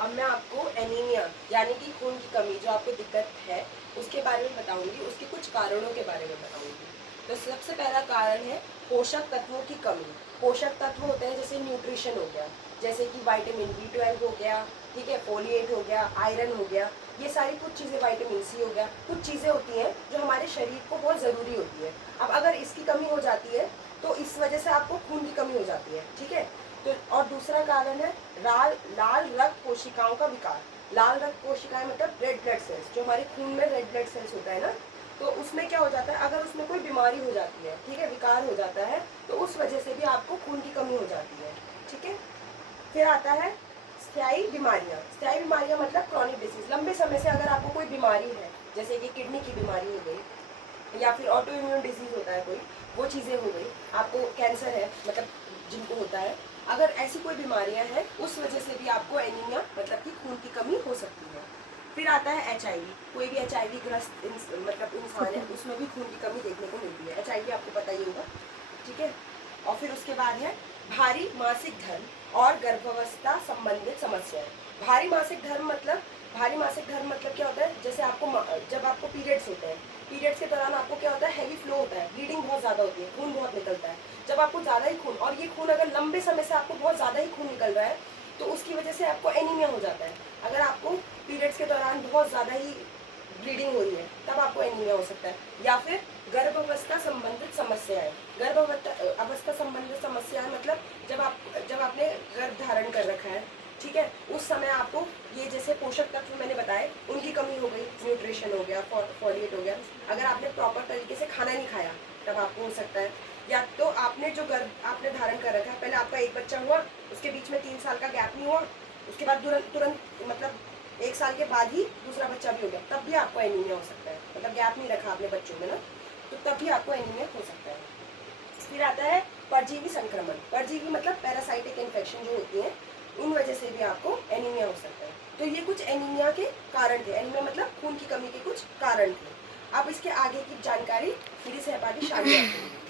अब मैं आपको एनीमिया यानी कि खून की कमी जो आपको दिक्कत है उसके बारे में बताऊंगी, उसके कुछ कारणों के बारे में बताऊंगी। तो सबसे पहला कारण है पोषक तत्वों की कमी। पोषक तत्व होते हैं जैसे न्यूट्रिशन हो गया, जैसे कि विटामिन B12 हो गया, ठीक है, फोलिएट हो गया, आयरन हो गया, ये सारी कुछ चीज़ें, विटामिन C हो गया, कुछ चीज़ें होती हैं जो हमारे शरीर को बहुत ज़रूरी होती है। अब अगर इसकी कमी हो जाती है तो इस वजह से आपको खून की कमी हो जाती है, ठीक है। तो और दूसरा कारण है लाल रक्त कोशिकाओं का विकार। लाल रक्त कोशिकाएं मतलब रेड ब्लड सेल्स, जो हमारे खून में रेड ब्लड सेल्स होता है ना, तो उसमें क्या हो जाता है, अगर उसमें कोई बीमारी हो जाती है, ठीक है, विकार हो जाता है, तो उस वजह से भी आपको खून की कमी हो जाती है, ठीक है। फिर आता है स्थायी बीमारियां। स्थायी बीमारियां मतलब क्रॉनिक डिसीज। लंबे समय से अगर आपको कोई बीमारी है, जैसे कि किडनी की बीमारी हो गई या फिर ऑटो इम्यून डिजीज होता है कोई, वो चीज़ें हो गई, आपको कैंसर है मतलब जिनको होता है, अगर ऐसी कोई बीमारियां हैं उस वजह से भी आपको एनीमिया मतलब कि खून की कमी हो सकती है। फिर आता है HIV। कोई भी HIV ग्रस्त मतलब इंसान है उसमें भी खून की कमी देखने को मिलती है। HIV आपको पता ही होगा, ठीक है। और फिर उसके बाद है भारी मासिक धर्म और गर्भावस्था संबंधित समस्याएं। भारी मासिक धर्म मतलब क्या होता है, जैसे आपको जब आपको पीरियड्स होते हैं, पीरियड्स के दौरान आपको क्या होता है, हैवी फ्लो होता है, ब्लीडिंग बहुत ज़्यादा होती है, खून बहुत निकलता है। जब आपको ज़्यादा ही खून, और ये खून अगर लंबे समय से आपको बहुत ज़्यादा ही खून निकल रहा है तो उसकी वजह से आपको एनीमिया हो जाता है। अगर आपको पीरियड्स के दौरान बहुत ज़्यादा ही ब्लीडिंग हो रही है तब आपको एनीमिया हो सकता है। या फिर गर्भावस्था संबंधित समस्याएं। गर्भावस्था संबंधित समस्याएं मतलब जब आपने गर्भ धारण कर रखा है, ठीक है, उस समय आपको ये जैसे पोषक तत्व मैंने बताए उनकी कमी हो गई, न्यूट्रिशन हो गया, फोलिएट हो गया, अगर आपने प्रॉपर तरीके से खाना नहीं खाया तब आपको हो सकता है। या तो आपने जो गर्भ आपने धारण कर रखा है, पहले आपका एक बच्चा हुआ, उसके बीच में 3 साल का गैप नहीं हुआ, उसके बाद तुरंत तुरंत मतलब 1 साल के बाद ही दूसरा बच्चा भी हो गया, तब भी आपको एनीमिया हो सकता है। मतलब गैप नहीं रखा आपने बच्चों में ना, तो तब भी आपको एनीमिया हो सकता है। फिर आता है परजीवी संक्रमण। परजीवी मतलब पैरासाइटिक इन्फेक्शन जो होती है, उन वजह से भी आपको एनीमिया हो सकता है। तो ये कुछ एनीमिया के कारण थे। एनीमिया मतलब खून की कमी के कुछ कारण थे। अब इसके आगे की जानकारी मेरी सहपाठी शालिया आपको देगी।